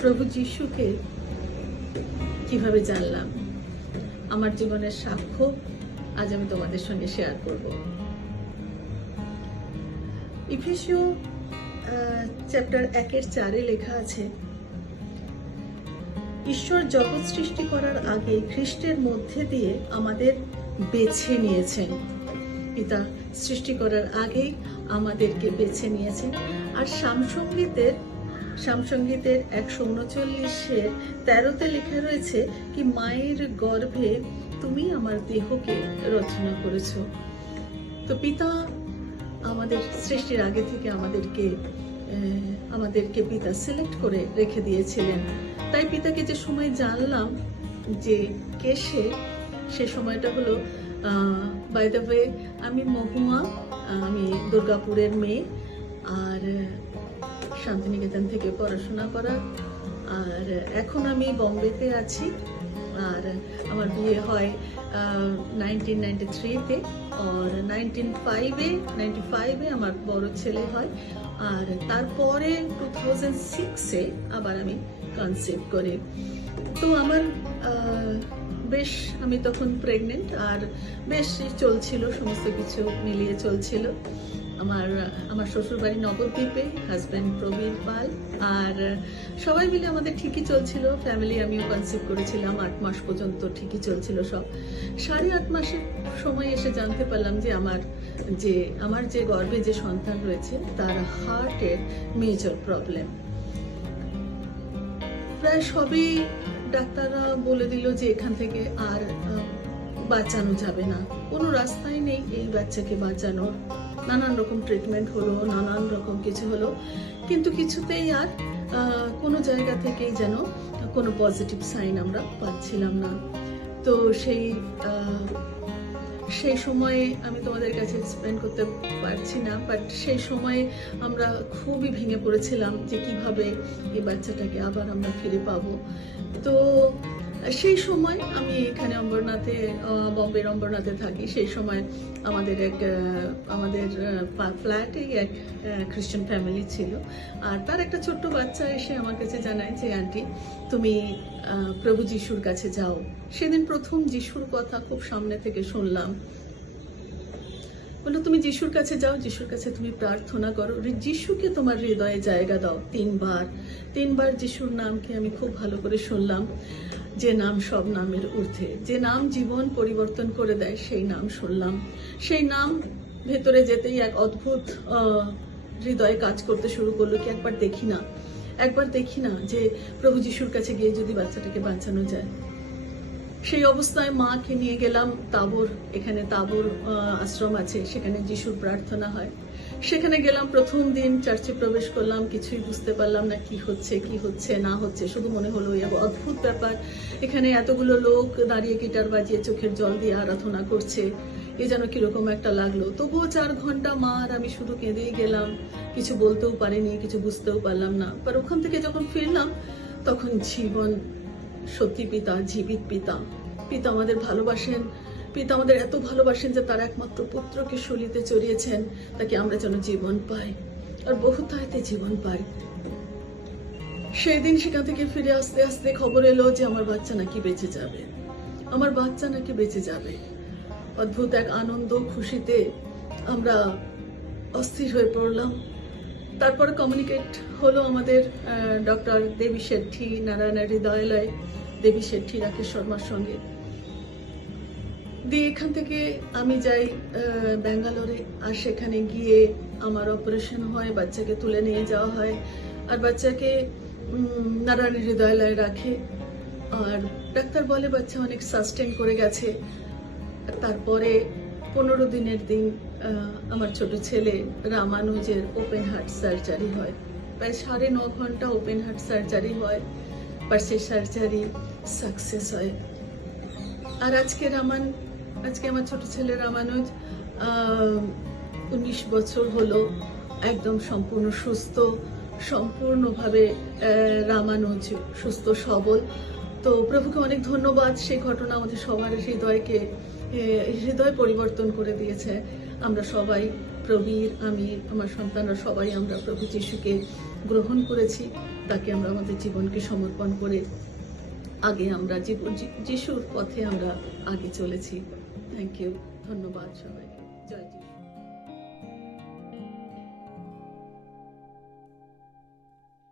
প্রভু যিশুকে কিভাবে জানলাম, আমার জীবনের সাক্ষ্য আজ আমি তোমাদের সঙ্গে শেয়ার করব। ইফেসীয় চ্যাপ্টার 1:4 লেখা আছে, ঈশ্বর জগৎ সৃষ্টি করার আগে খ্রিস্টের মধ্যে দিয়ে আমাদের বেছে নিয়েছেন। পিতা সৃষ্টি করার আগেই আমাদেরকে বেছে নিয়েছেন। আর সামসঙ্গীতের 139:13 লেখা রয়েছে কি, মায়ের গর্ভে তুমি আমার দেহকে রচনা করেছো। তো পিতা আমাদের সৃষ্টির আগে থেকে আমাদেরকে পিতা সিলেক্ট করে রেখে দিয়েছিলেন। তাই পিতাকে যে সময় জানলাম যে কে সে সময়টা হলো, বাই দ্য ওয়ে, আমি মহুয়া, আমি দুর্গাপুরের মেয়ে, আর শান্তিনিকেতন থেকে পড়াশোনা করা, আর এখন আমি বম্বেতে আছি। আর আমার বিয়ে হয় 1993-তে, আর 1995-এ আমার বড় ছেলে হয়, আর তারপরে 2006-এ আবার আমি কনসিভ করি। তো আমার বেশ, আমি তখন প্রেগনেন্ট, আর বেশ চলছিল, সমস্ত কিছু মিলিয়ে চলছিল। আমার শ্বশুর বাড়ি নবদ্বীপে, হাজব্যান্ড প্রবীর পাল, আর সবাই মিলে আমাদের ঠিকই চলছিল। ফ্যামিলি, আমিও কনসিভ করেছিলাম, 8 মাস পর্যন্ত ঠিকই চলছিল সব। 8.5 মাসের সময় এসে জানতে পারলাম যে আমার যে গর্ভে যে সন্তান রয়েছে তার হার্টের মেজর প্রবলেম। প্রায় সবই ডাক্তাররা বলে দিল যে এখান থেকে আর বাঁচানো যাবে না, কোনো রাস্তাই নেই এই বাচ্চাকে বাঁচানোর। নানান রকম ট্রিটমেন্ট হলো, নানান রকম কিছু হলো, কিন্তু কিছুতেই আর কোনো জায়গা থেকেই যেন কোনো পজিটিভ সাইন আমরা পাচ্ছিলাম না। তো সেই সময়ে আমি তোমাদের কাছে এক্সপ্লেন করতে পারছি না, বাট সেই সময়ে আমরা খুবই ভেঙে পড়েছিলাম যে কিভাবে এই বাচ্চাটাকে আবার আমরা ফিরে পাবো। তো সেই সময় আমি এখানে বম্বের অম্বরনাথে থাকি। সেই সময় আমাদের ফ্ল্যাটে এক খ্রিস্টান ফ্যামিলি ছিল, আর তার একটা ছোট্ট বাচ্চা এসে আমার কাছে জানায় যে, আন্টি তুমি প্রভু যিশুর কাছে যাও। সেদিন প্রথম যিশুর কথা খুব সামনে থেকে শুনলাম। বললো, তুমি যিশুর কাছে যাও, যিশুর কাছে তুমি প্রার্থনা করো, যিশুকে তোমার হৃদয়ে জায়গা দাও। 3বার যিশুর নামকে আমি খুব ভালো করে শুনলাম, যে নাম সব নামের ঊর্ধ্বে, যে নাম জীবন পরিবর্তন করে দেয়, সেই নাম শুনলাম। সেই নাম ভেতরে যেতেই এক অদ্ভুত হৃদয়ে কাজ করতে শুরু করলো কি, একবার দেখি না যে প্রভু যিশুর কাছে গিয়ে যদি বাচ্চাটাকে বাঁচানো যায়। সেই অবস্থায় মাকে নিয়ে গেলাম এখানে তাবর আশ্রম আছে, সেখানে যিশুর প্রার্থনা হয়। সেখানে গেলাম, প্রথম দিন চার্চে প্রবেশ করলাম, কিছুই বুঝতে পারলাম না কি হচ্ছে না হচ্ছে। শুধু মনে হলো এই অদ্ভুত ব্যাপার, এখানে এতগুলো লোক দাঁড়িয়ে গিটার বাজিয়ে চোখের জল দিয়ে আরাধনা করছে, এ যেন কিরকম একটা লাগলো। তবুও 4 ঘন্টা মা আর আমি শুধু কেঁদেই গেলাম, কিছু বলতেও পারিনি, কিছু বুঝতেও পারলাম না। আর ওখান থেকে যখন ফিরলাম, তখন জীবন সত্যি পিতা, জীবিত পিতা আমাদের ভালোবাসেন। পিতা আমাদের এত ভালোবাসেন যে তার একমাত্র পুত্রকে শলিতে চড়িয়েছেন, তাকে আমরা যেন জীবন পাই, আর বহুতায়তে জীবন পাই। সেই দিন সেখান থেকে ফিরে আসতে আসতে খবর এলো যে আমার বাচ্চা নাকি বেঁচে যাবে। অদ্ভুত এক আনন্দ, খুশিতে আমরা অস্থির হয়ে পড়লাম। তারপরে কমিউনিকেট হলো আমাদের ডক্টর দেবী শেট্টি, নারায়ণের হৃদয়ালয় দেবী শেট্টি, রাকেশ শর্মার সঙ্গে। দিয়ে এখান থেকে আমি যাই ব্যাঙ্গালোরে, আর সেখানে গিয়ে আমার অপারেশন হয়, বাচ্চাকে তুলে নিয়ে যাওয়া হয়, আর বাচ্চাকে নারায়ণের হৃদয়ালয়ে রাখে। আর ডাক্তার বলে বাচ্চা অনেক সাস্টেন করে গেছে। তারপরে 15 দিনের দিন আমার ছোট ছেলে রামানুজের ওপেন হার্ট সার্জারি হয়। প্রায় 9.5 ঘন্টা ওপেন হার্ট সার্জারি হয়, আর সেই সার্জারি সাকসেস হয়। আর আজকে আমার ছোট ছেলে রামানুজ 19 বছর হলো, একদম সম্পূর্ণ সুস্থ, সম্পূর্ণভাবে রামানুজ সুস্থ সবল। তো প্রভুকে অনেক ধন্যবাদ, সেই ঘটনা আমাদের সবার হৃদয় পরিবর্তন করে দিয়েছে। আমরা সবাই, প্রবীর, আমি, আমার সন্তানরা সবাই আমরা প্রভু যিশুকে গ্রহণ করেছি। তাকে আমরা আমাদের জীবনকে সমর্পণ করে আগে আমরা যিশুর পথে আমরা আগে চলেছি। থ্যাংক ইউ, ধন্যবাদ সবাইকে। জয় যিশু।